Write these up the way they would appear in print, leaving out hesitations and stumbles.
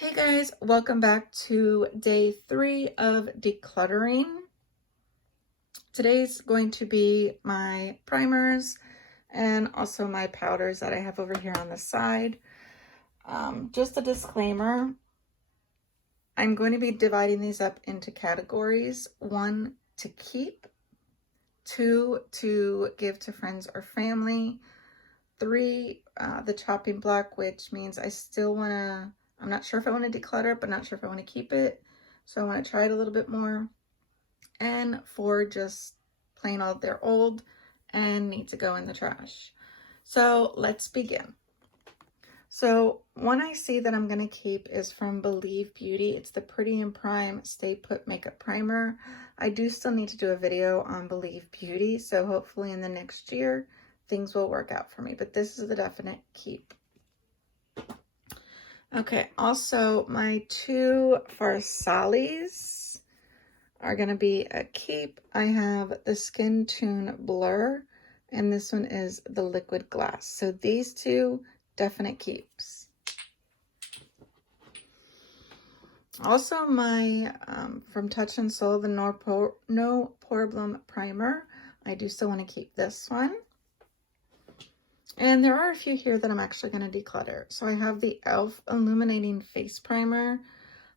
Hey guys, welcome back to day 3 of decluttering. Today's going to be my primers and also my powders that I have over here on the side. Just a disclaimer, I'm going to be dividing these up into categories. 1, to keep. 2, to give to friends or family. 3, the chopping block, which means I'm not sure if I want to declutter it, but not sure if I want to keep it. So I want to try it a little bit more. And 4, just plain old, they're old and need to go in the trash. So let's begin. So one I see that I'm going to keep is from Believe Beauty. It's the Pretty and Prime Stay Put Makeup Primer. I do still need to do a video on Believe Beauty, so hopefully in the next year things will work out for me, but this is the definite keep. Okay, also my 2 Farsalis are going to be a keep. I have the Skin Tune Blur, and this one is the Liquid Glass. So these 2 definite keeps. Also my, from Touch and Soul, the No Problem Primer. I do still want to keep this one. And there are a few here that I'm actually going to declutter. So I have the e.l.f. Illuminating Face Primer.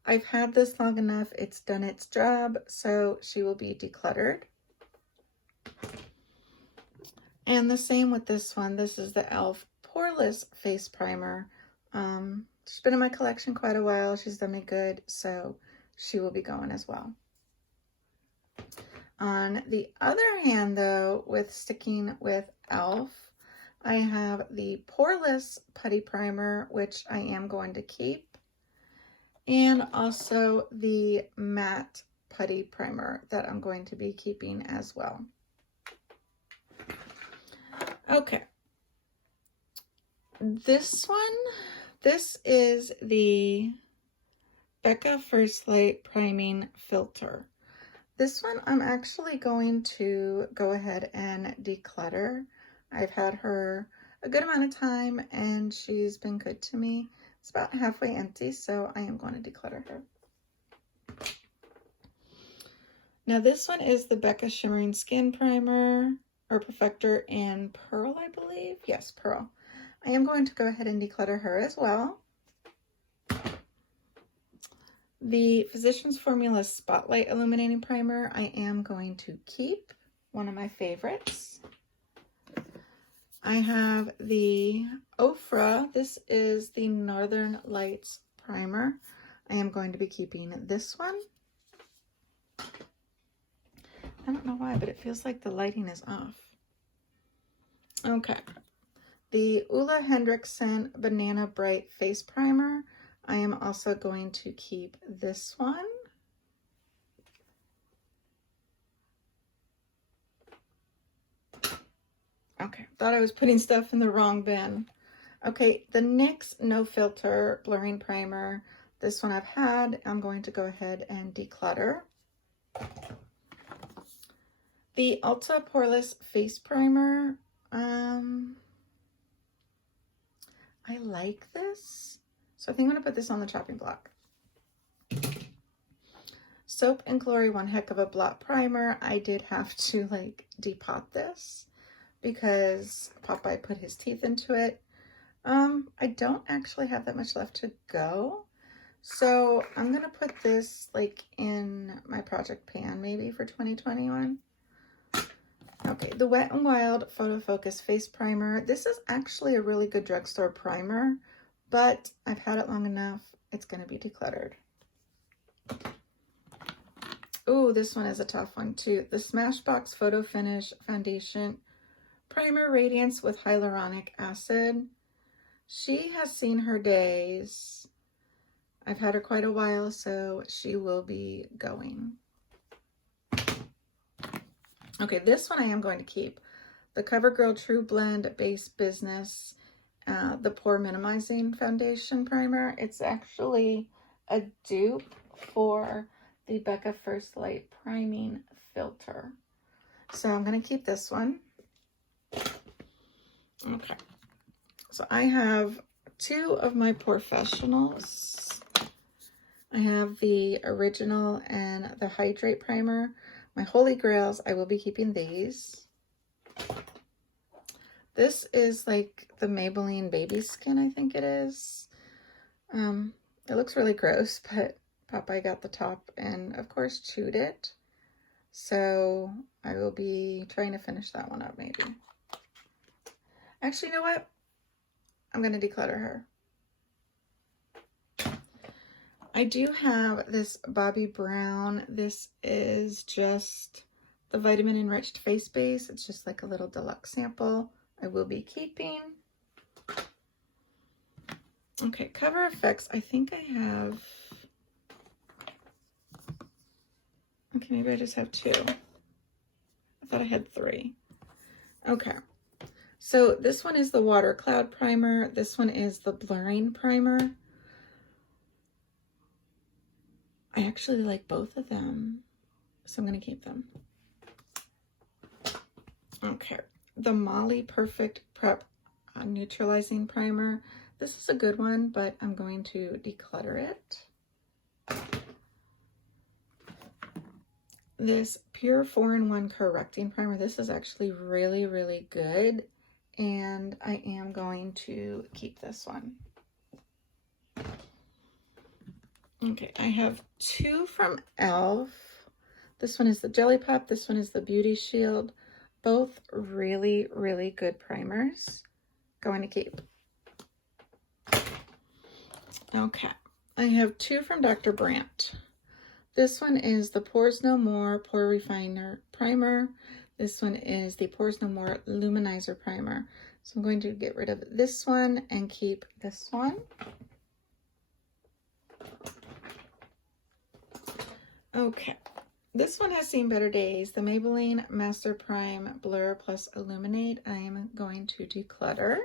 I've had this long enough. It's done its job, so she will be decluttered. And the same with this one. This is the e.l.f. Poreless Face Primer. She's been in my collection quite a while. She's done me good, so she will be going as well. On the other hand, though, sticking with e.l.f., I have the Poreless Putty Primer, which I am going to keep, and also the Matte Putty Primer that I'm going to be keeping as well. Okay. This is the Becca First Light Priming Filter. This one I'm actually going to go ahead and declutter. I've had her a good amount of time and she's been good to me. It's about halfway empty, so I am going to declutter her. Now this one is the Becca Shimmering Skin Primer, or Perfector in Pearl, I believe. Yes, Pearl. I am going to go ahead and declutter her as well. The Physicians Formula Spotlight Illuminating Primer I am going to keep, one of my favorites. I have the Ofra. This is the Northern Lights Primer. I am going to be keeping this one. I don't know why, but it feels like the lighting is off. Okay. The Ulla Hendrickson Banana Bright Face Primer. I am also going to keep this one. Okay, thought I was putting stuff in the wrong bin. Okay, the NYX No Filter Blurring Primer. This one I've had. I'm going to go ahead and declutter. The Ulta Poreless Face Primer. I like this. So I think I'm going to put this on the chopping block. Soap and Glory One Heck of a Blot Primer. I did have to depot this because Popeye put his teeth into it. I don't actually have that much left to go. So I'm going to put this in my project pan maybe for 2021. Okay, the Wet n Wild Photo Focus Face Primer. This is actually a really good drugstore primer, but I've had it long enough. It's going to be decluttered. Ooh, this one is a tough one too. The Smashbox Photo Finish Foundation Primer Radiance with Hyaluronic Acid. She has seen her days. I've had her quite a while, so she will be going. Okay, this one I am going to keep. The CoverGirl True Blend Base Business, the Pore Minimizing Foundation Primer. It's actually a dupe for the Becca First Light Priming Filter. So I'm going to keep this one. Okay. So I have 2 of my professionals. I have the original and the hydrate primer. My holy grails, I will be keeping these. This is like the Maybelline Baby Skin, I think it is. It looks really gross, but Popeye got the top and of course chewed it. So I will be trying to finish that one up maybe. Actually, you know what? I'm going to declutter her. I do have this Bobbi Brown. This is just the vitamin enriched face base. It's just like a little deluxe sample. I will be keeping. Okay, Cover FX. I think I have, okay, maybe I just have 2. I thought I had 3. Okay, so this one is the Water Cloud Primer. This one is the Blurring Primer. I actually like both of them, so I'm going to keep them. Okay, the Molly Perfect Prep Neutralizing Primer. This is a good one, but I'm going to declutter it. This Pure 4-in-1 Correcting Primer. This is actually really, really good, and I am going to keep this one. Okay, I have 2 from e.l.f. This one is the Jelly Pop. This one is the Beauty Shield. Both really, really good primers. Going to keep. Okay, I have 2 from Dr. Brandt. This one is the Pores No More Pore Refiner Primer. This one is the Pores No More Luminizer Primer. So I'm going to get rid of this one and keep this one. Okay, this one has seen better days. The Maybelline Master Prime Blur Plus Illuminate. I am going to declutter.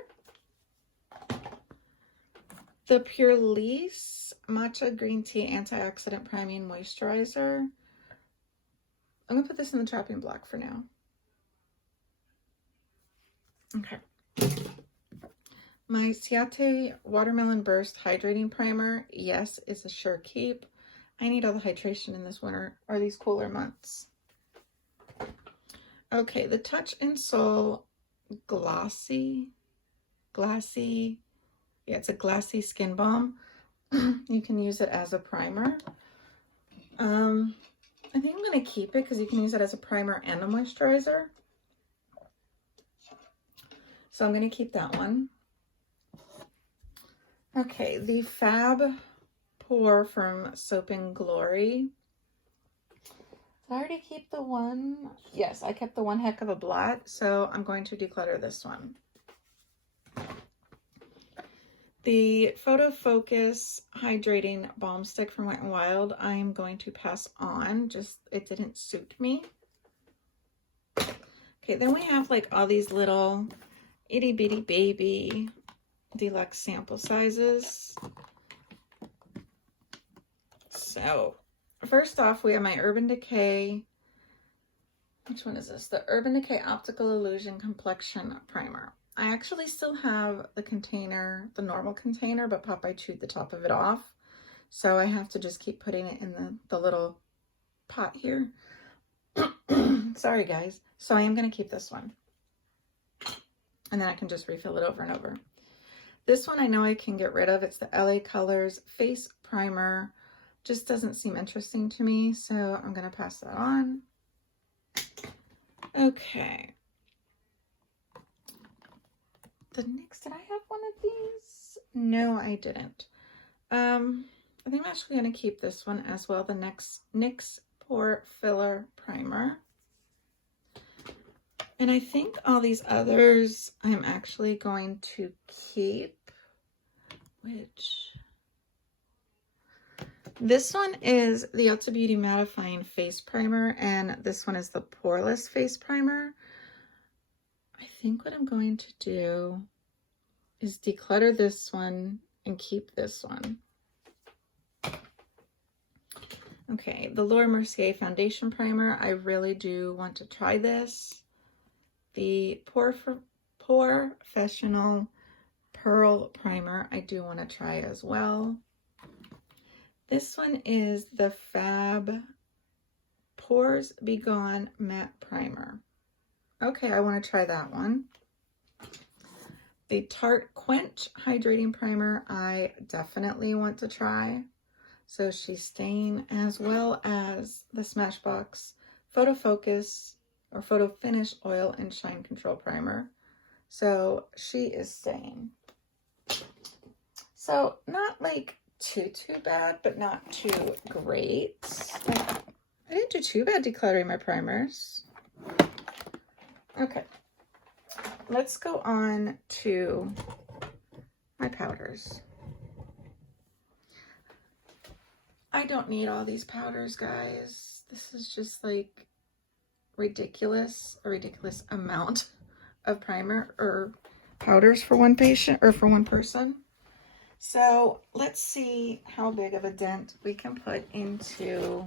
The Pure Lease Matcha Green Tea Antioxidant Priming Moisturizer. I'm going to put this in the chopping block for now. Okay. My Ciate Watermelon Burst Hydrating Primer. Yes, it's a sure keep. I need all the hydration in this winter or these cooler months. Okay, the Touch and Soul Glassy. Yeah, it's a glassy skin balm. You can use it as a primer. I think I'm going to keep it because you can use it as a primer and a moisturizer. So I'm going to keep that one. Okay, the Fab Pour from Soap and Glory. Did I already keep the one? Yes, I kept the One Heck of a Blot, so I'm going to declutter this one. The Photo Focus Hydrating Balm Stick from Wet n Wild, I'm going to pass on. Just, it didn't suit me. Okay, then we have like all these little itty bitty baby deluxe sample sizes. So, first off, we have my Urban Decay. Which one is this? The Urban Decay Optical Illusion Complexion Primer. I actually still have the container, the normal container, but Popeye chewed the top of it off. So I have to just keep putting it in the little pot here. Sorry, guys. So I am going to keep this one. And then I can just refill it over and over. This one I know I can get rid of. It's the LA Colors Face Primer. Just doesn't seem interesting to me, so I'm going to pass that on. Okay. The NYX, did I have one of these? No, I didn't. I think I'm actually going to keep this one as well, the NYX Pore Filler Primer. And I think all these others I'm actually going to keep, which... This one is the Ulta Beauty Mattifying Face Primer, and this one is the Poreless Face Primer. I think what I'm going to do is declutter this one and keep this one. Okay, the Laura Mercier Foundation Primer. I really do want to try this. The Professional Pearl Primer. I do want to try as well. This one is the Fab Pores Be Gone Matte Primer. Okay, I want to try that one. The Tarte Quench Hydrating Primer, I definitely want to try. So she's staying, as well as the Smashbox Photo Focus or Photo Finish Oil and Shine Control Primer. So she is staying. So not like too bad, but not too great. I didn't do too bad decluttering my primers. Okay, let's go on to my powders. I don't need all these powders, guys. This is just like a ridiculous amount of primer or powders for one patient or for one person. So let's see how big of a dent we can put into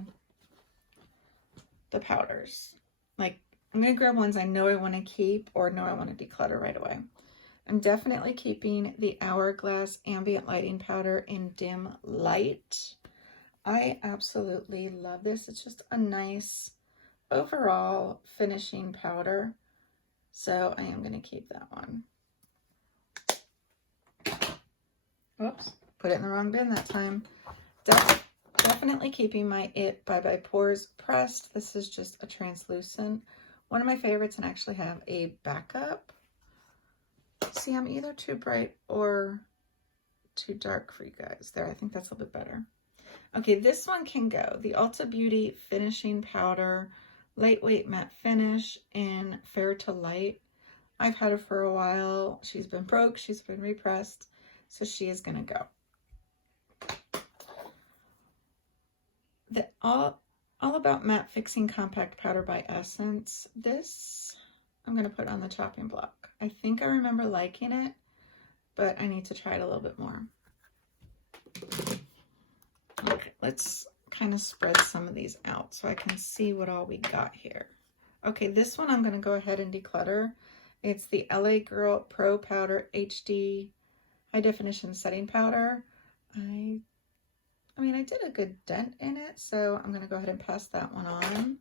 the powders. Like, I'm going to grab ones I know I want to keep or know I want to declutter right away. I'm definitely keeping the Hourglass Ambient Lighting Powder in Dim Light. I absolutely love this. It's just a nice overall finishing powder. So I am going to keep that one. Oops, put it in the wrong bin that time. Definitely keeping my It by Pores Pressed. This is just a translucent. One of my favorites, and I actually have a backup. See, I'm either too bright or too dark for you guys. There, I think that's a little bit better. Okay, this one can go. The Ulta Beauty Finishing Powder, Lightweight Matte Finish in Fair to Light. I've had her for a while. She's been broke. She's been repressed. So she is going to go. The All About Matte Fixing Compact Powder by Essence. This I'm going to put on the chopping block. I think I remember liking it, but I need to try it a little bit more. Okay, let's kind of spread some of these out so I can see what all we got here. Okay, this one I'm going to go ahead and declutter. It's the LA Girl Pro Powder HD High Definition Setting Powder. I mean, I did a good dent in it, so I'm going to go ahead and pass that one on.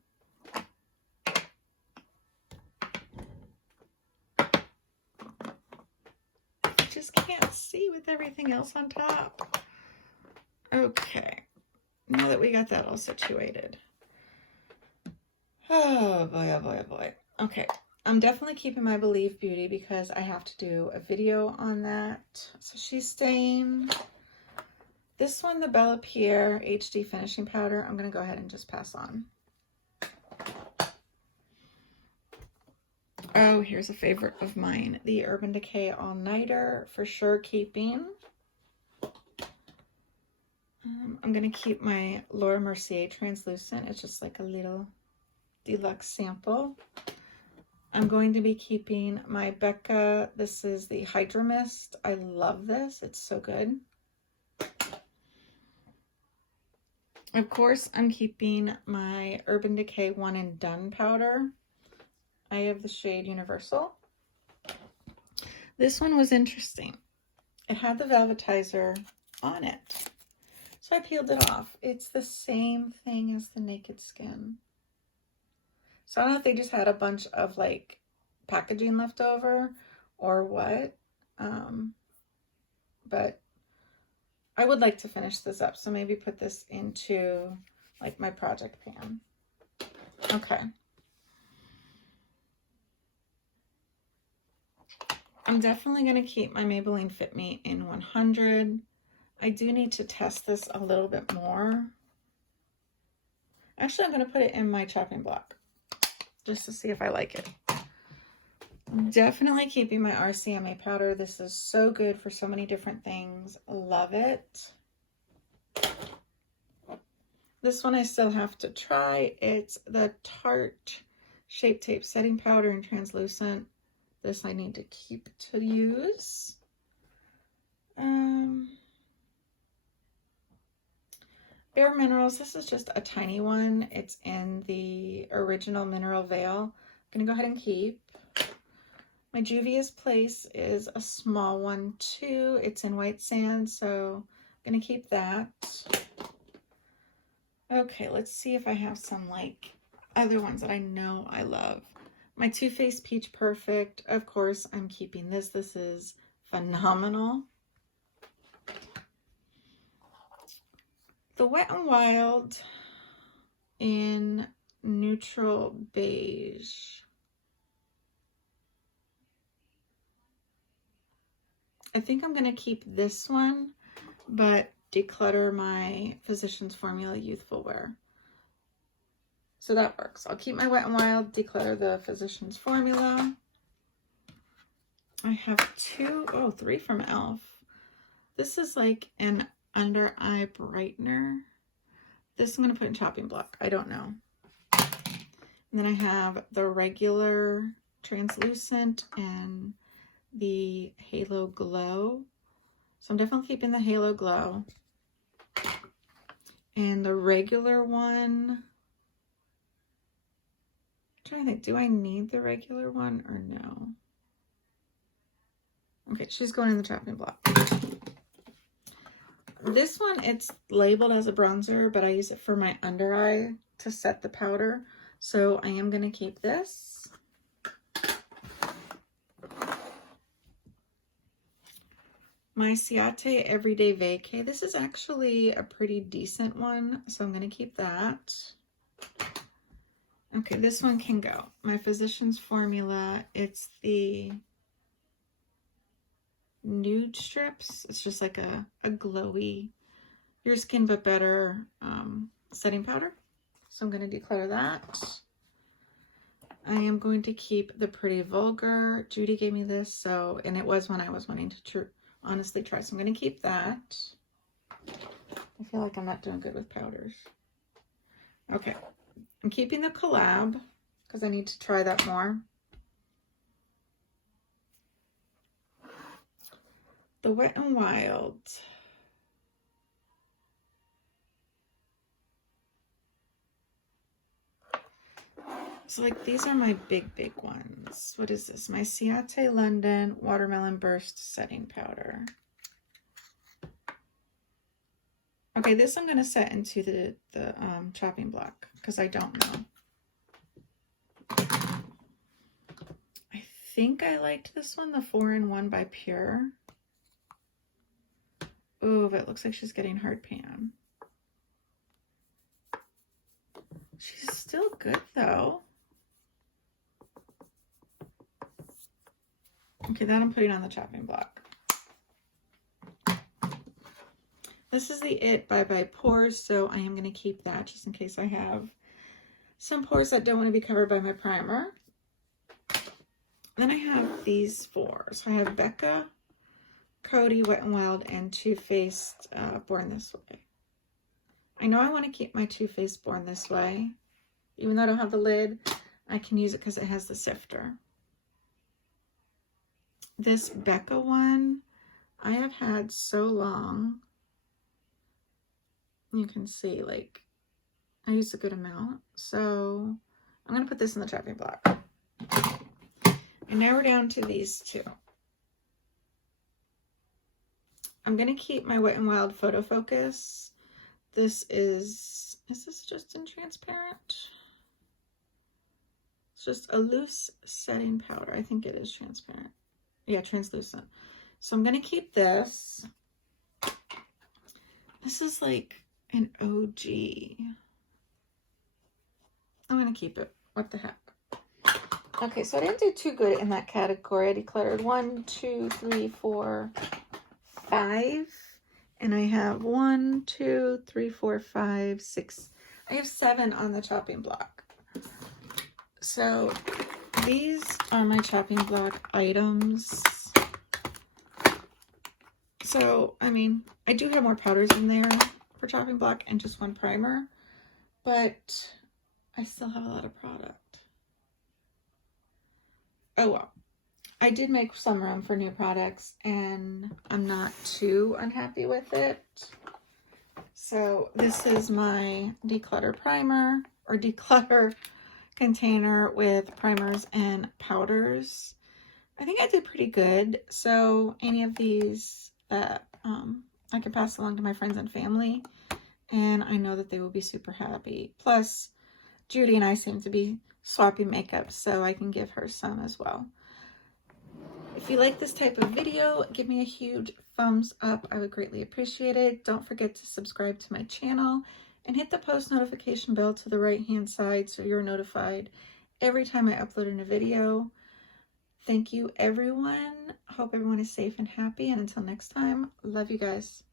I just can't see with everything else on top. Okay, now that we got that all situated. Oh boy, oh boy, oh boy. Okay, I'm definitely keeping my Believe Beauty because I have to do a video on that. So she's staying. This one, the Bella Pierre HD Finishing Powder, I'm going to go ahead and just pass on. Oh, here's a favorite of mine. The Urban Decay All Nighter, for sure keeping. I'm going to keep my Laura Mercier Translucent. It's just like a little deluxe sample. I'm going to be keeping my Becca. This is the Hydra Mist. I love this. It's so good. Of course, I'm keeping my Urban Decay One and Done powder. I have the shade Universal. This one was interesting. It had the velvetizer on it. So I peeled it off. It's the same thing as the Naked Skin. So I don't know if they just had a bunch of like packaging left over or what. But I would like to finish this up. So maybe put this into like my project pan. Okay. I'm definitely going to keep my Maybelline Fit Me in 100. I do need to test this a little bit more. Actually, I'm going to put it in my chopping block just to see if I like it. Definitely keeping my RCMA powder. This is so good for so many different things. Love it. This one I still have to try. It's the Tarte Shape Tape Setting Powder in Translucent. This I need to keep to use. Bare Minerals. This is just a tiny one. It's in the original Mineral Veil. I'm going to go ahead and keep. My Juvia's Place is a small one too. It's in White Sand, so I'm going to keep that. Okay, let's see if I have some like other ones that I know I love. My Too Faced Peach Perfect, of course, I'm keeping this. This is phenomenal. The Wet n Wild in neutral beige. I think I'm going to keep this one, but declutter my Physicians Formula Youthful Wear. So that works. I'll keep my Wet n Wild, declutter the Physicians Formula. I have three from e.l.f. This is like an under eye brightener. This I'm going to put in chopping block. I don't know. And then I have the regular translucent and the Halo Glow. So I'm definitely keeping the Halo Glow. And the regular one, I'm trying to think, do I need the regular one or no? Okay, she's going in the chopping block. This one, it's labeled as a bronzer, but I use it for my under eye to set the powder. So I am going to keep this. My Ciate Everyday Vacay. This is actually a pretty decent one, so I'm going to keep that. Okay, this one can go. My Physicians Formula, it's the nude strips. It's just like a glowy, your skin but better setting powder. So I'm going to declutter that. I am going to keep the Pretty Vulgar. Judy gave me this, and it was when I was wanting to honestly try. So I'm going to keep that. I feel like I'm not doing good with powders. Okay. I'm keeping the Collab because I need to try that more. The Wet n Wild. So like these are my big ones. What is this? My Ciate London Watermelon Burst Setting Powder. Okay, this I'm going to set into the chopping block because I don't know. I think I liked this one, the 4-in-1 by Pure. Ooh, but it looks like she's getting hard pan. She's still good though. Okay, that I'm putting on the chopping block. This is the It by Pores, so I am going to keep that just in case I have some pores that don't want to be covered by my primer. Then I have these four. So I have Becca, Coty, Wet n Wild, and Too Faced Born This Way. I know I want to keep my Too Faced Born This Way. Even though I don't have the lid, I can use it because it has the sifter. This Becca one, I have had so long. You can see, like, I used a good amount. So I'm going to put this in the chopping block. And now we're down to these two. I'm going to keep my Wet n Wild Photo Focus. This is this just in transparent? It's just a loose setting powder. I think it is transparent. Yeah, translucent. So I'm going to keep this. This is like an OG. I'm going to keep it. What the heck? Okay, so I didn't do too good in that category. I decluttered 1, 2, 3, 4, 5. And I have 1, 2, 3, 4, 5, 6. I have 7 on the chopping block. So these are my chopping block items. So, I mean, I do have more powders in there for chopping block and just one primer, but I still have a lot of product. Oh well, I did make some room for new products and I'm not too unhappy with it. So this is my declutter primer or declutter container with primers and powders. I think I did pretty good. So any of these that I could pass along to my friends and family and I know that they will be super happy. Plus, Judy and I seem to be swapping makeup, so I can give her some as well. If you like this type of video, give me a huge thumbs up. I would greatly appreciate it. Don't forget to subscribe to my channel and hit the post notification bell to the right hand side so you're notified every time I upload a new video. Thank you, everyone. Hope everyone is safe and happy, and until next time, love you guys.